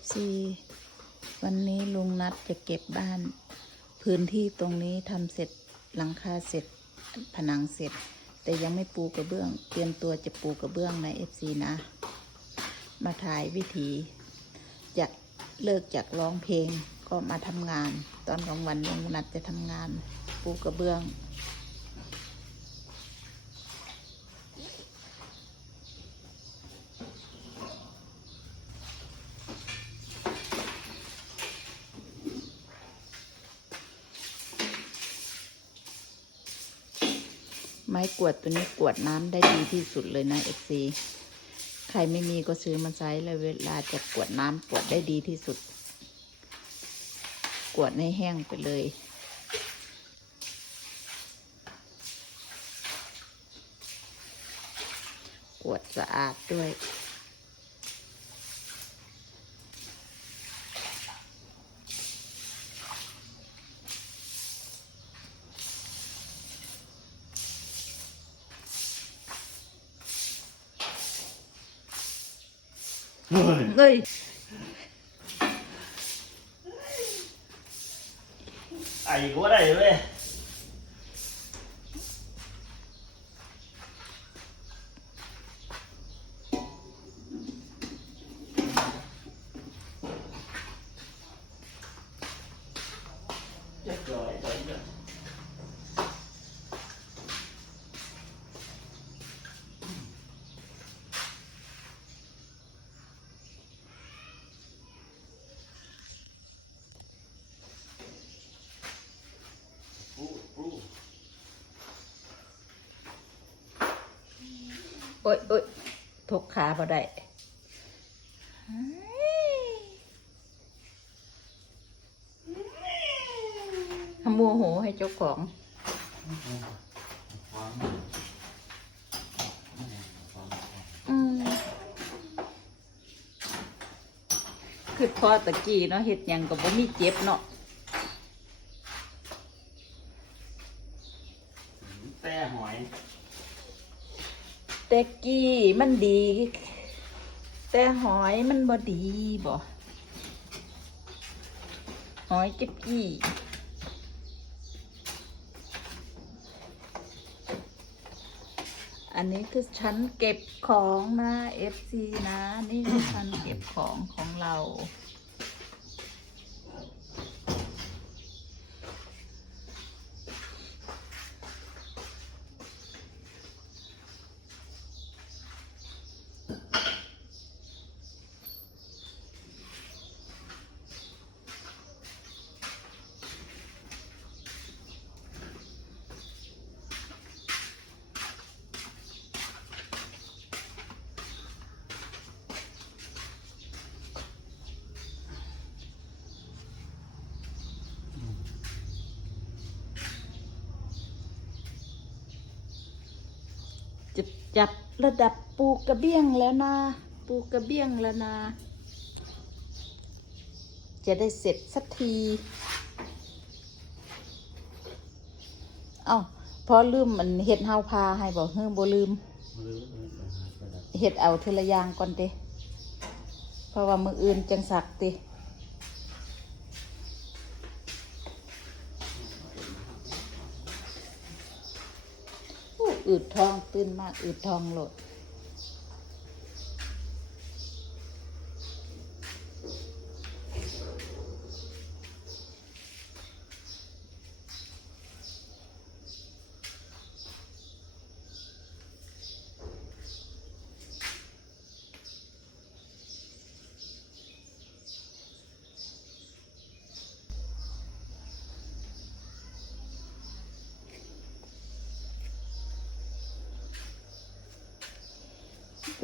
FC วันนี้ลุงนัดจะเก็บบ้าน พื้นที่ตรงนี้ทำเสร็จหลังคาเสร็จผนังเสร็จ แต่ยังไม่ปูกระเบื้อง เตรียมตัวจะปูกระเบื้องใน FC นะ มาถ่ายวิธีจะเลิกจากร้องเพลงก็มาทำงาน ตอนกลางวันลุงนัดจะทำงาน ปูกระเบื้อง ไม้กวดตัวนี้กวดน้ำได้ดีที่สุดเลยนะเอฟซีใครไม่มีก็ซื้อมาใช้เลยเวลาจะกวดน้ำกวดได้ดีที่สุด กวดให้แห้งไปเลยกวดสะอาดด้วย เฮ้ยเฮ้ย ไอ้กูได้เว้ยเจ็บจ่อยจ่อยจ่อยปูปู โอ๊ยโอ๊ยทกขาพอได้ทำโมโหให้เจ้าของอืมคือพอตะกี้เนาะเห็ดหยังกับบ่มีเจ็บเนาะ แต่หอย แต่กี้มันดี แต่หอยมันบ่ดีบ่หอยเก็บกี้อันนี้คือชั้นเก็บของนะ FC นะ นี่คือชั้นเก็บของของเรา จะจับระดับปูกระเบี้ยงแล้วนะ ปูกระเบี้ยงแล้วนะ จะได้เสร็จสักที เอ้าพอลืมมันเห็ดเฮาพาให้บอกเฮ้อบ่ลืม เห็ดเอาเทละยางก่อนเตเพราะว่ามืออื่นจังสักเตอู้ อืดทองตื่นมากอืดทองโหลด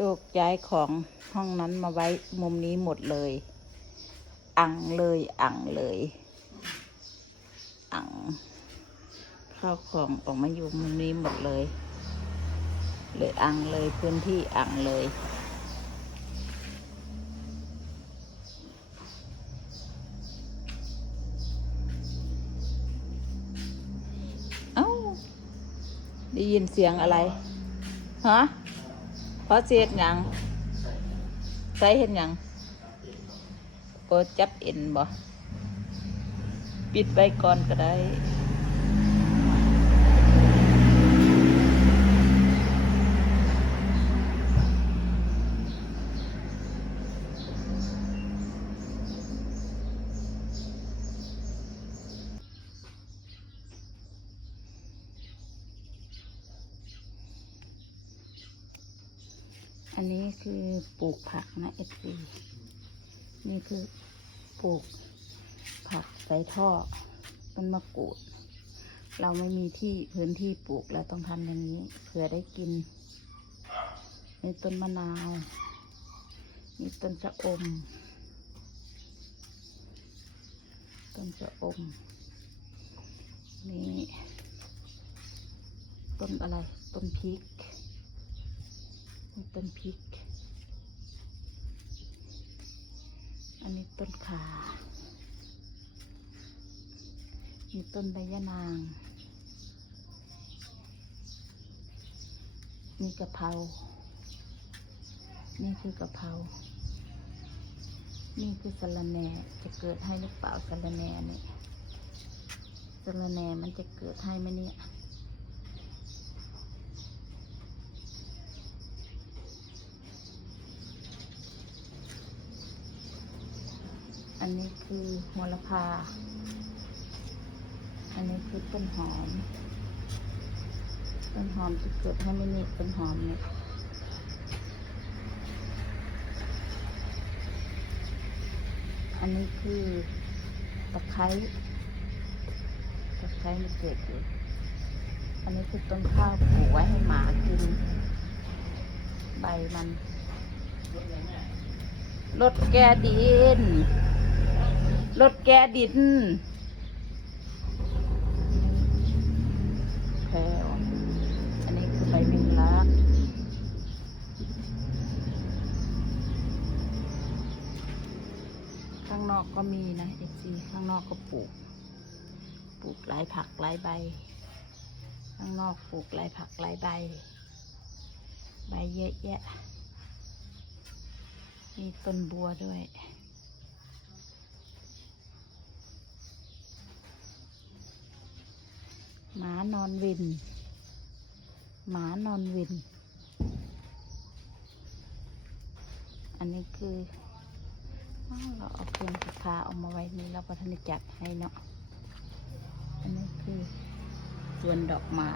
โยกย้ายของห้องนั้นมาไว้มุมนี้หมดเลย อังเลยอังเลย อังข้าวของออกมาอยู่มุมนี้หมดเลยเลยอังเลยพื้นที่อังเลย เอ้าได้ยินเสียงอะไรฮะ พราะเสียดหยังใส่เห็นหยังโอจับเอ็นบ่ปิดไว้ก่อนก็ได้ อันนี้คือปลูกผักนะเอซีนี่คือปลูกผักใส่ท่อต้นมะกรูด เราไม่มีที่พื้นที่ปลูกเราต้องทำอย่างนี้เผื่อได้กินมีต้นมะนาวมีต้นชะอม ต้นชะอม นี่ ต้นอะไร ต้นพริก นี่ต้นพริก อันนี้ต้นขามีต้นใบยะนางมีกะเพรา นี่คือกะเพรา นี่คือสะระแหน่ จะเกิดให้หรือเปล่าสะระแหน่เนี่ยสะระแหน่มันจะเกิดให้ไหมเนี่ย นนี้คือโหระพา อันนี้คือต้นหอม ต้นหอมจะเกิดให้ไม่นี่ต้นหอมเนี่ยอันนี้คือตะไคร้ ตะไคร้มันเกิดอยู่ อันนี้คือต้นข้าวปลูกไว้ให้หมากิน ใบมันรถแกดิน รถแกดินแพวอันนี้คือใบเมงลักข้างนอกก็มีนะเอซีข้างนอกก็ปลูก ปลูกหลายผักหลายใบ ข้างนอกปลูกหลายผักหลายใบ ใบเยอะแยะ มีต้นบัวด้วย หมานอนวิน หมานอนวิน อันนี้คือเราเอาเครื่องสักผ้าออกมาไว้นี่เราก็ทันจัดให้เนาะ อันนี้คือ ส่วนดอกไม้